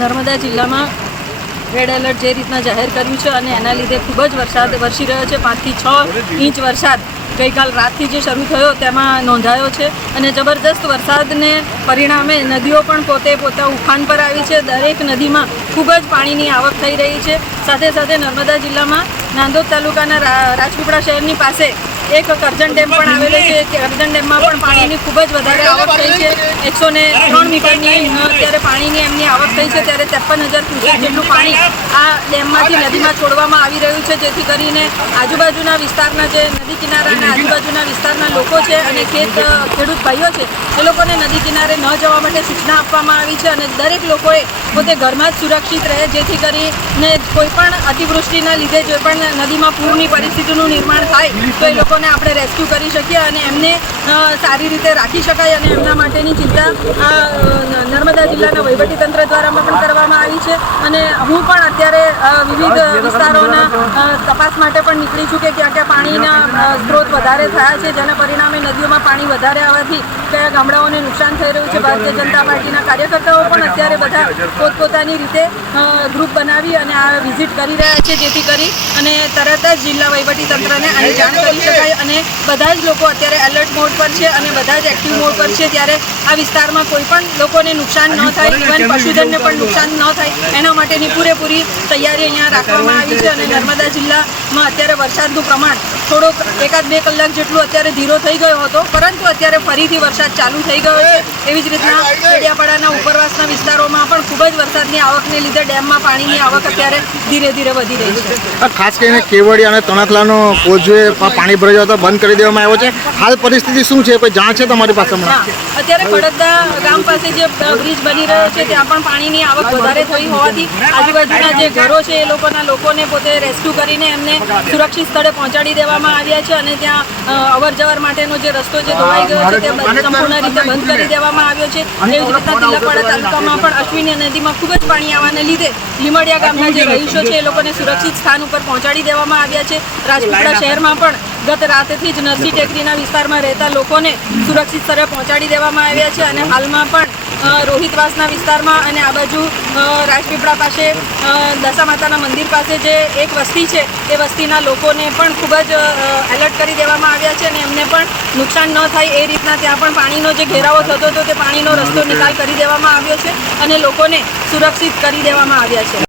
નર્મદા જિલ્લામાં red alert જે રીતના જાહેર કર્યું છે અને એના લીધે ખૂબ જ વરસાદ વરસી રહ્યો છે। 5 થી 6 ઇંચ વરસાદ ગઈકાલ રાતથી જે શરૂ થયો તેમાં નોંધાયો છે અને જબરદસ્ત વરસાદને પરિણામે નદીઓ પણ પોતે ઉફાન પર આવી છે। દરેક નદીમાં ખૂબ જ પાણીની આવક થઈ રહી છે। સાથે સાથે નર્મદા જિલ્લામાં નાંદોદ તાલુકાના રાજપીપળા શહેરની પાસે એક કરજણ ડેમ પણ આવેલો છે। કરજણ ડેમમાં પણ પાણીની ખૂબ જ વધારે આવક થઈ છે। 103 મીટરની અત્યારે પાણીની એમની આવક થઈ છે, ત્યારે 53,000 ક્યુસેક જેટલું પાણી આ ડેમમાંથી નદીમાં છોડવામાં આવી રહ્યું છે, જેથી કરીને આજુબાજુના વિસ્તારના જે નદી કિનારાના આજુબાજુના વિસ્તારના લોકો છે અને ખેડૂત ભાઈઓ છે એ લોકોને નદી કિનારે ન જવા માટે સૂચના આપવામાં આવી છે અને દરેક લોકોએ પોતે ઘરમાં જ સુરક્ષિત રહે, જેથી કરીને કોઈ પણ અતિવૃષ્ટિના લીધે જે પણ નદીમાં પૂરની પરિસ્થિતિનું નિર્માણ થાય તો એ લોકોને આપણે રેસ્ક્યુ કરી શકીએ અને એમને સારી રીતે રાખી શકાય અને એમના માટેની ચિંતા નર્મદા જિલ્લાના વહીવટીતંત્ર દ્વારા પણ કરવામાં આવી છે। અને હું પણ અત્યારે વિવિધ વિસ્તારોના તપાસ માટે પણ નીકળી છું કે ક્યાં ક્યાં પાણીના સ્ત્રોત વધારે થયા છે, જેના પરિણામે નદીઓમાં પાણી વધારે આવવાથી કયા ગામડાઓને નુકસાન થઈ રહ્યું છે। ભારતીય જનતા પાર્ટીના કાર્યકર્તાઓ પણ અત્યારે બધા પોતપોતાની રીતે ગ્રુપ બનાવી અને આ વિઝિટ કરી રહ્યા છે, જેથી કરી અને તરત જ જિલ્લા વહીવટીતંત્રને આની જાણ કરી શકાય અને બધા જ લોકો અત્યારે એલર્ટ મોડ પર છે અને બધા જ એક્ટિવ મોડ પર છે, ત્યારે આ વિસ્તારમાં કોઈ પણ લોકોને નુકસાન ન થાય, ઇવન પશુધનને પણ નુકસાન ન થાય એના માટેની પૂરેપૂરી તૈયારી અહીંયા રાખવામાં આવી છે। અને નર્મદા જિલ્લામાં અત્યારે વરસાદનું પ્રમાણ થોડોક 1-2 કલાક જેટલું અત્યારે ધીરો થઈ ગયો હતો, પરંતુ અત્યારે ફરીથી વરસાદ ચાલુ થઈ ગયો છે। એવી જ રીતના ડેડિયાપાડાના ઉપરવાસના વિસ્તારોમાં પણ ખૂબ જ વરસાદની આવકને લીધે ડેમમાં પાણીની આવક અત્યારે ધીરે ધીરે વધી રહી છે। ખાસ કરીને કેવડિયા અને તણખલાનો કોઝવે પાણી ભરાયો હતો, બંધ કરી દેવામાં આવ્યો છે। હાલ પરિસ્થિતિ શું છે, કોઈ જાણ છે તમારી પાસે? અત્યારે ખડકદા ગામ પાસે જે બ્રિજ બની રહ્યો છે ત્યાં પણ પાણીની આવક વધારે થઈ હોવાથી આજુબાજુના જે ઘરો છે એ લોકોને પોતે રેસ્ક્યુ કરીને એમને સુરક્ષિત સ્થળે પહોંચાડી દેવામાં આવ્યા છે અને ત્યાં અવર જવર માટેનો જે રસ્તો જે ધોવાઈ ગયો છે તે સંપૂર્ણ રીતે બંધ કરી દેવામાં આવ્યો છે। એવી જ રીતના તિલકવાડા તાલુકામાં પણ અશ્વિની નદીમાં ખૂબ જ પાણી આવવાને લીધે લીમડિયા ગામના જે રહીશો છે એ લોકોને સુરક્ષિત સ્થાન ઉપર પહોંચાડી દેવામાં આવ્યા છે। રાજપીપળા શહેરમાં પણ ગત રાતથી જ નરસી ટેકરીના વિસ્તારમાં રહેતા લોકોને સુરક્ષિત સ્થળે પહોંચાડી દેવામાં આવ્યા છે અને હાલમાં પણ રોહિતવાસના વિસ્તારમાં અને આ બાજુ રાજપીપળા પાસે દશા માતાના મંદિર પાસે જે એક વસ્તી છે એ વસ્તીના લોકોને પણ ખૂબ જ એલર્ટ કરી દેવામાં આવ્યા છે અને એમને પણ નુકસાન ન થાય એ રીતના ત્યાં પણ પાણીનો જે ઘેરાવો થતો હતો તે પાણીનો રસ્તો નિકાલ કરી દેવામાં આવ્યો છે અને લોકોને સુરક્ષિત કરી દેવામાં આવ્યા છે।